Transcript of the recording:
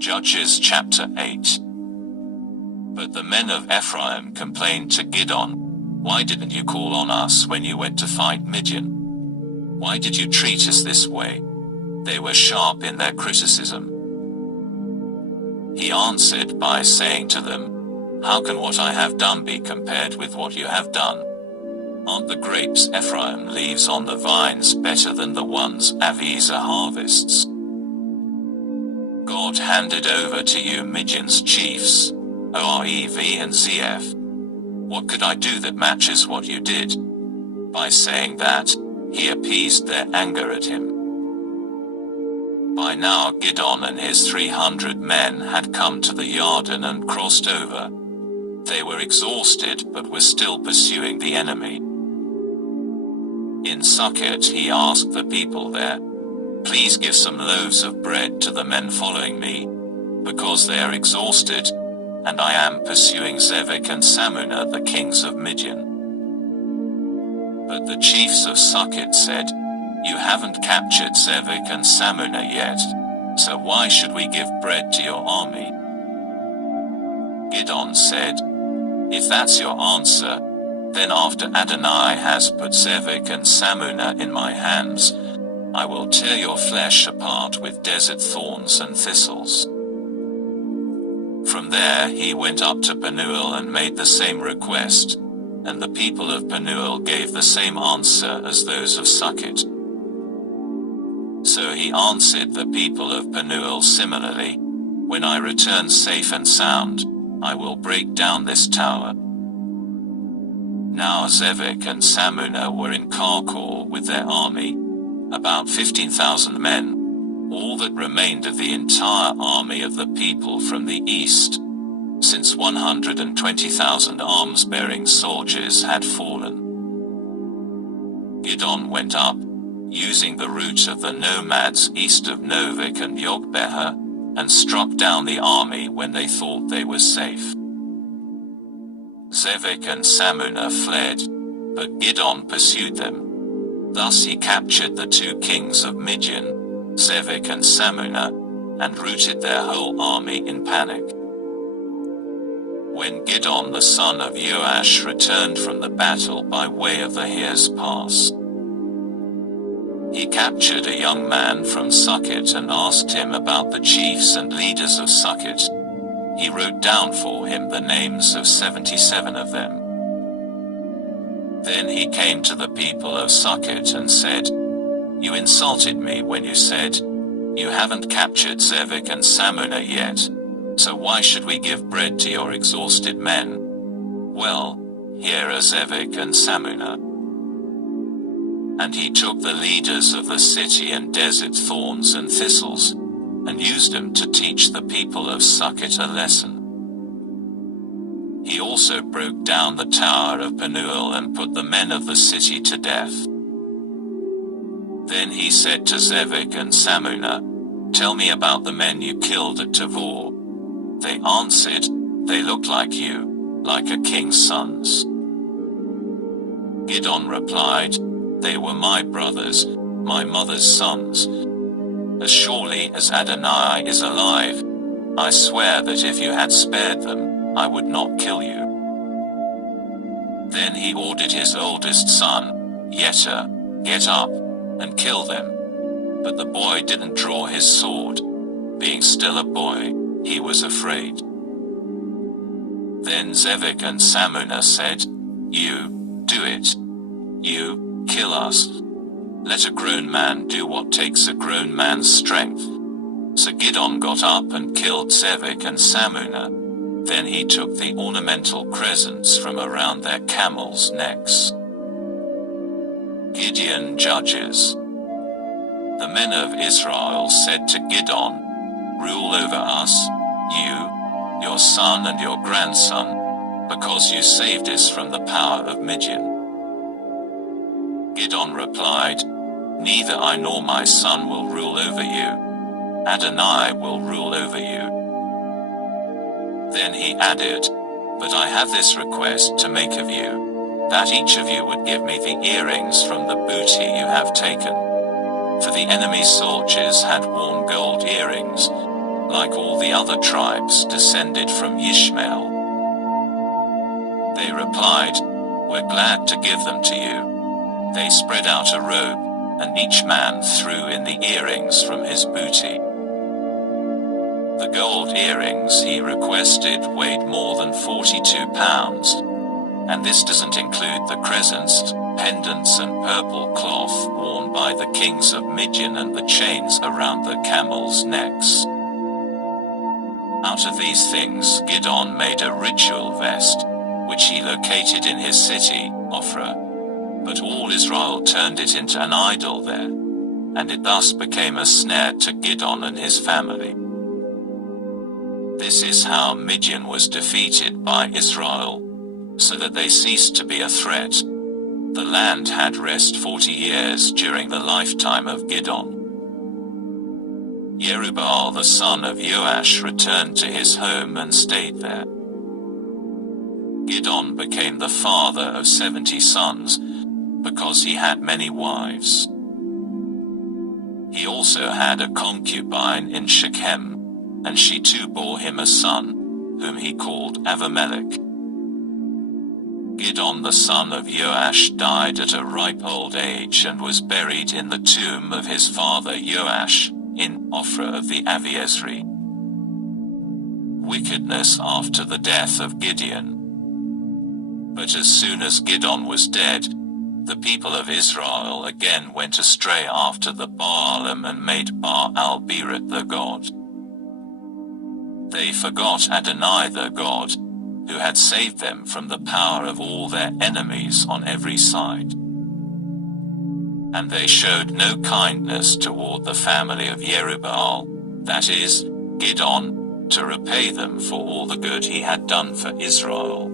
Judges chapter 8. But the men of Ephraim complained to Gideon, "Why didn't you call on us when you went to fight Midian? Why did you treat us this way?" They were sharp in their criticism. He answered by saying to them, "How can what I have done be compared with what you have done? Aren't the grapes Ephraim leaves on the vines better than the ones Avisa harvests? God handed over to you Midian's chiefs, Orev and Zeph. What could I do that matches what you did?" By saying that, he appeased their anger at him. By now Gideon and his 300 men had come to the Jordan and crossed over. They were exhausted but were still pursuing the enemy. In Succoth he asked the people there, "Please give some loaves of bread to the men following me, because they are exhausted, and I am pursuing Zebah and Zalmunna, the kings of Midian." But the chiefs of Succoth said, "You haven't captured Zebah and Zalmunna yet, so why should we give bread to your army?" Gideon said, "If that's your answer, then after Adonai has put Zebah and Zalmunna in my hands, I will tear your flesh apart with desert thorns and thistles." From there he went up to Penuel and made the same request, and the people of Penuel gave the same answer as those of Succoth. So he answered the people of Penuel similarly, "When I return safe and sound, I will break down this tower." Now Zebah and Zalmunna were in Karkor with their army, about 15,000 men, all that remained of the entire army of the people from the east, since 120,000 arms-bearing soldiers had fallen. Gideon went up, using the route of the nomads east of Novik and Jogbehah, and struck down the army when they thought they were safe. Zebah and Zalmunna fled, but Gideon pursued them. Thus he captured the 2 kings of Midian, Zebah and Zalmunna, and routed their whole army in panic. When Gideon the son of Joash returned from the battle by way of the Heres Pass, he captured a young man from Succoth and asked him about the chiefs and leaders of Succoth. He wrote down for him the names of 77 of them. Then he came to the people of Succoth and said, "You insulted me when you said, 'You haven't captured Zebah and Zalmunna yet, so why should we give bread to your exhausted men?' Well, here are Zebah and Zalmunna." And he took the leaders of the city and desert thorns and thistles, and used them to teach the people of Succoth a lesson. He also broke down the tower of Penuel and put the men of the city to death. Then he said to Zebah and Zalmunna, "Tell me about the men you killed at Tabor." They answered, "They looked like you, like a king's sons." Gideon replied, "They were my brothers, my mother's sons. As surely as Adonai is alive, I swear that if you had spared them, I would not kill you." Then he ordered his oldest son, Yetta, "Get up, and kill them." But the boy didn't draw his sword. Being still a boy, he was afraid. Then Zebah and Zalmunna said, "You, do it. You, kill us. Let a grown man do what takes a grown man's strength." So Gideon got up and killed Zebah and Zalmunna. Then he took the ornamental crescents from around their camels' necks. Gideon judges. The men of Israel said to Gideon, "Rule over us, you, your son and your grandson, because you saved us from the power of Midian." Gideon replied, "Neither I nor my son will rule over you. Adonai will rule over you." Then he added, "But I have this request to make of you, that each of you would give me the earrings from the booty you have taken." For the enemy soldiers had worn gold earrings, like all the other tribes descended from Ishmael?" They replied, "We're glad to give them to you." They spread out a robe, and each man threw in the earrings from his booty. The gold earrings he requested weighed more than 42 pounds, and this doesn't include the crescents, pendants and purple cloth worn by the kings of Midian and the chains around the camels' necks. Out of these things Gideon made a ritual vest, which he located in his city, Ophrah. But all Israel turned it into an idol there, and it thus became a snare to Gideon and his family. This is how Midian was defeated by Israel, so that they ceased to be a threat. The land had rest 40 years during the lifetime of Gideon. Jerubbaal the son of Joash returned to his home and stayed there. Gideon became the father of 70 sons, because he had many wives. He also had a concubine in Shechem, and she too bore him a son, whom he called Avimelech. Gideon the son of Joash died at a ripe old age and was buried in the tomb of his father Joash, in Ophrah of the Abiezri. Wickedness after the death of Gideon. But as soon as Gideon was dead, the people of Israel again went astray after the Baalim and made Baal-Berit their god. They forgot Adonai their God, who had saved them from the power of all their enemies on every side. And they showed no kindness toward the family of Jerubbaal, that is, Gideon, to repay them for all the good he had done for Israel.